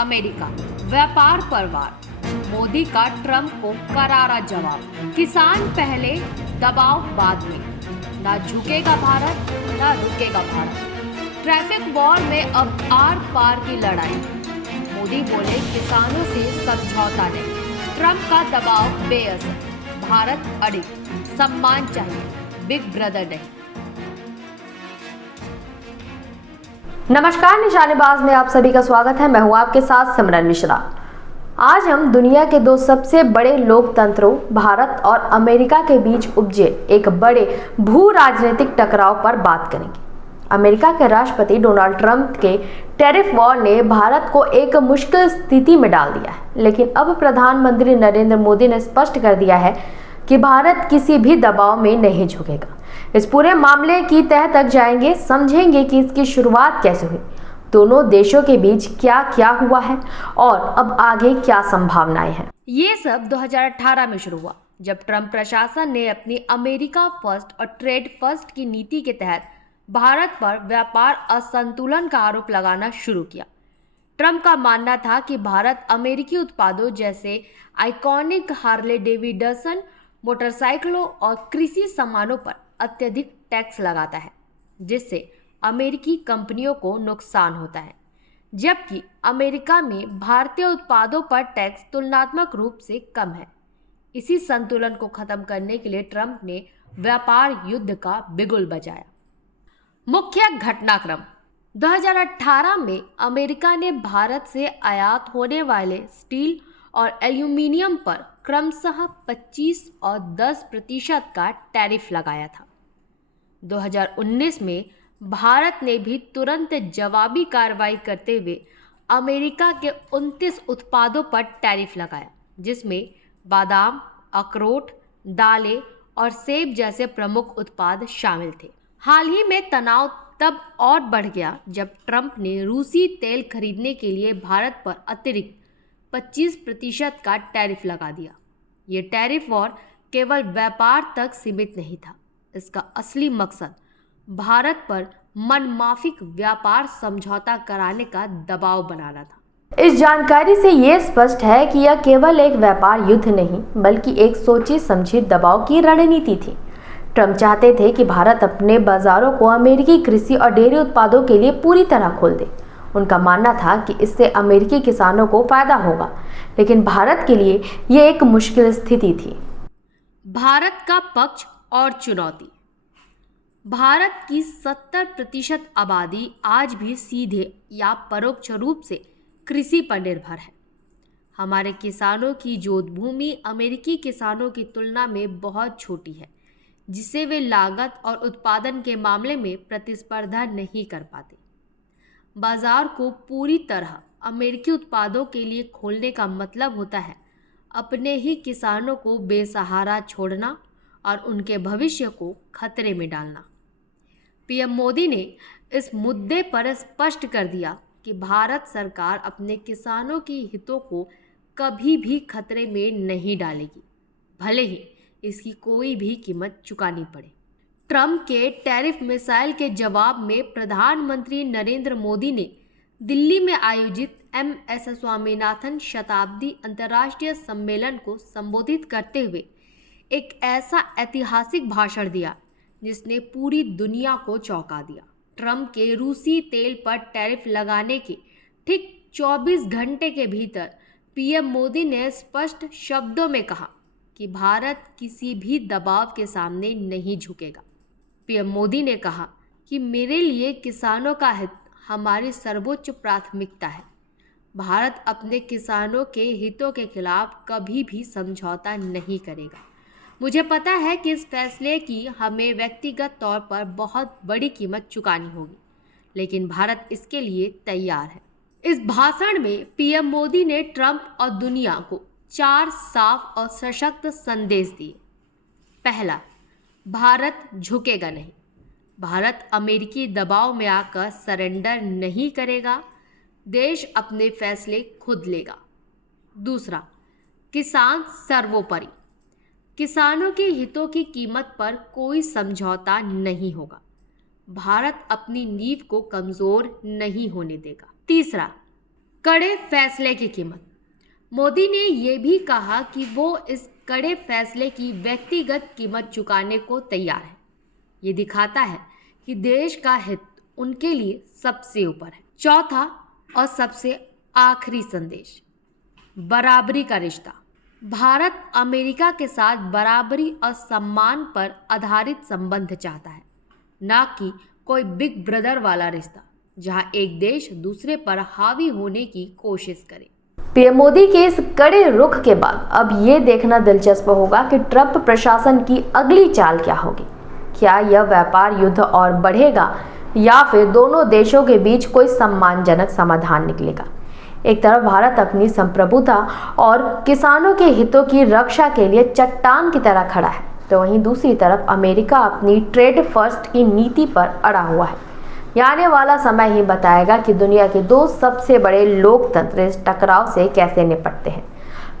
America व्यापार पर वार, मोदी का ट्रंप को करारा जवाब। किसान पहले, दबाव बाद में। ना झुकेगा भारत, ना रुकेगा भारत। ट्रैफिक वॉर में अब आर पार की लड़ाई। मोदी बोले किसानों से समझौता नहीं। ट्रंप का दबाव बेअसर, भारत अड़िग। सम्मान चाहिए, बिग ब्रदर नहीं। नमस्कार, निशानेबाज में आप सभी का स्वागत है। मैं हूं आपके साथ सिमरन मिश्रा। आज हम दुनिया के दो सबसे बड़े लोकतंत्रों भारत और अमेरिका के बीच उपजे एक बड़े भू राजनीतिक टकराव पर बात करेंगे। अमेरिका के राष्ट्रपति डोनाल्ड ट्रंप के टैरिफ वॉर ने भारत को एक मुश्किल स्थिति में डाल दिया है, लेकिन अब प्रधानमंत्री नरेंद्र मोदी ने स्पष्ट कर दिया है कि भारत किसी भी दबाव में नहीं झुकेगा। इस पूरे मामले की तह तक जाएंगे, समझेंगे कि इसकी शुरुआत कैसे हुई, दोनों देशों के बीच क्या क्या हुआ है और अब आगे क्या संभावनाएं हैं। ये सब 2018 में शुरू हुआ, जब ट्रंप प्रशासन ने अपनी अमेरिका फर्स्ट और ट्रेड फर्स्ट की नीति के तहत भारत पर व्यापार असंतुलन का आरोप लगाना शुरू किया। ट्रंप का मानना था कि भारत अमेरिकी उत्पादों जैसे आइकॉनिक हार्ले डेविडसन मोटरसाइकिलों और कृषि सामानों पर अत्यधिक टैक्स लगाता है, जिससे अमेरिकी कंपनियों को नुकसान होता है, जबकि अमेरिका में भारतीय उत्पादों पर टैक्स तुलनात्मक रूप से कम है। इसी संतुलन को खत्म करने के लिए ट्रंप ने व्यापार युद्ध का बिगुल बजाया। मुख्य घटनाक्रम: 2018 में अमेरिका ने भारत से आयात होने वाले स्टील और एल्यूमीनियम पर क्रमशः 25 और 10% का टैरिफ लगाया था। 2019 में भारत ने भी तुरंत जवाबी कार्रवाई करते हुए अमेरिका के 29 उत्पादों पर टैरिफ लगाया, जिसमें बादाम, अखरोट, दालें और सेब जैसे प्रमुख उत्पाद शामिल थे। हाल ही में तनाव तब और बढ़ गया जब ट्रंप ने रूसी तेल खरीदने के लिए भारत पर अतिरिक्त 25% का टैरिफ लगा दिया। ये टैरिफ वॉर केवल व्यापार तक सीमित नहीं था, इसका असली मकसद भारत पर मनमाफिक व्यापार समझौता कराने का दबाव बनाना था। इस जानकारी से ये स्पष्ट है कि यह केवल एक व्यापार युद्ध नहीं, बल्कि एक सोची समझी दबाव की रणनीति थी। ट्रंप चाहते थे कि भारत अपने बाजारों को अमेरिकी कृषि और डेयरी उत्पादों के लिए पूरी तरह खोल दे। उनका मानना था कि इससे अमेरिकी किसानों को फायदा होगा, लेकिन भारत के लिए यह एक मुश्किल स्थिति थी। भारत का पक्ष और चुनौती: भारत की 70% आबादी आज भी सीधे या परोक्ष रूप से कृषि पर निर्भर है। हमारे किसानों की जोत भूमि अमेरिकी किसानों की तुलना में बहुत छोटी है, जिसे वे लागत और उत्पादन के मामले में प्रतिस्पर्धा नहीं कर पाते। बाजार को पूरी तरह अमेरिकी उत्पादों के लिए खोलने का मतलब होता है अपने ही किसानों को बेसहारा छोड़ना और उनके भविष्य को खतरे में डालना। पीएम मोदी ने इस मुद्दे पर स्पष्ट कर दिया कि भारत सरकार अपने किसानों के हितों को कभी भी खतरे में नहीं डालेगी, भले ही इसकी कोई भी कीमत चुकानी पड़े। ट्रंप के टैरिफ मिसाइल के जवाब में प्रधानमंत्री नरेंद्र मोदी ने दिल्ली में आयोजित एमएस स्वामीनाथन शताब्दी अंतर्राष्ट्रीय सम्मेलन को संबोधित करते हुए एक ऐसा ऐतिहासिक भाषण दिया जिसने पूरी दुनिया को चौंका दिया। ट्रंप के रूसी तेल पर टैरिफ लगाने के ठीक 24 घंटे के भीतर पीएम मोदी ने स्पष्ट शब्दों में कहा कि भारत किसी भी दबाव के सामने नहीं झुकेगा। पीएम मोदी ने कहा कि मेरे लिए किसानों का हित हमारी सर्वोच्च प्राथमिकता है। भारत अपने किसानों के हितों के खिलाफ कभी भी समझौता नहीं करेगा। मुझे पता है कि इस फैसले की हमें व्यक्तिगत तौर पर बहुत बड़ी कीमत चुकानी होगी, लेकिन भारत इसके लिए तैयार है। इस भाषण में पीएम मोदी ने ट्रंप और दुनिया को 4 साफ और सशक्त संदेश दिए। पहला, भारत झुकेगा नहीं। भारत अमेरिकी दबाव में आकर सरेंडर नहीं करेगा। देश अपने फैसले खुद लेगा। दूसरा, किसान सर्वोपरि। किसानों के हितों की कीमत पर कोई समझौता नहीं होगा। भारत अपनी नींव को कमजोर नहीं होने देगा। तीसरा, कड़े फैसले की कीमत। मोदी ने ये भी कहा कि वो इस कड़े फैसले की व्यक्तिगत कीमत चुकाने को तैयार है। ये दिखाता है कि देश का हित उनके लिए सबसे ऊपर है। चौथा और सबसे आखिरी संदेश, बराबरी का रिश्ता। भारत अमेरिका के साथ बराबरी और सम्मान पर आधारित संबंध चाहता है, ना कि कोई बिग ब्रदर वाला रिश्ता जहां एक देश दूसरे पर हावी होने की कोशिश करे। पीएम मोदी के इस कड़े रुख के बाद अब ये देखना दिलचस्प होगा कि ट्रंप प्रशासन की अगली चाल क्या होगी। क्या यह व्यापार युद्ध और बढ़ेगा या फिर दोनों देशों के बीच कोई सम्मानजनक समाधान निकलेगा। एक तरफ भारत अपनी संप्रभुता और किसानों के हितों की रक्षा के लिए चट्टान की तरह खड़ा है, तो वहीं दूसरी तरफ अमेरिका अपनी ट्रेड फर्स्ट की नीति पर अड़ा हुआ है। आने वाला समय ही बताएगा कि दुनिया के दो सबसे बड़े लोकतंत्र इस टकराव से कैसे निपटते हैं।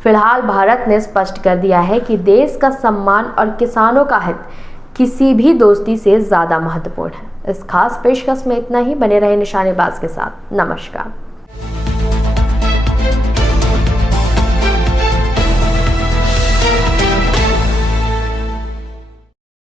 फिलहाल भारत ने स्पष्ट कर दिया है कि देश का सम्मान और किसानों का हित किसी भी दोस्ती से ज़्यादा महत्वपूर्ण है। इस खास पेशकश में इतना ही। बने रहे निशानेबाज के साथ। नमस्कार।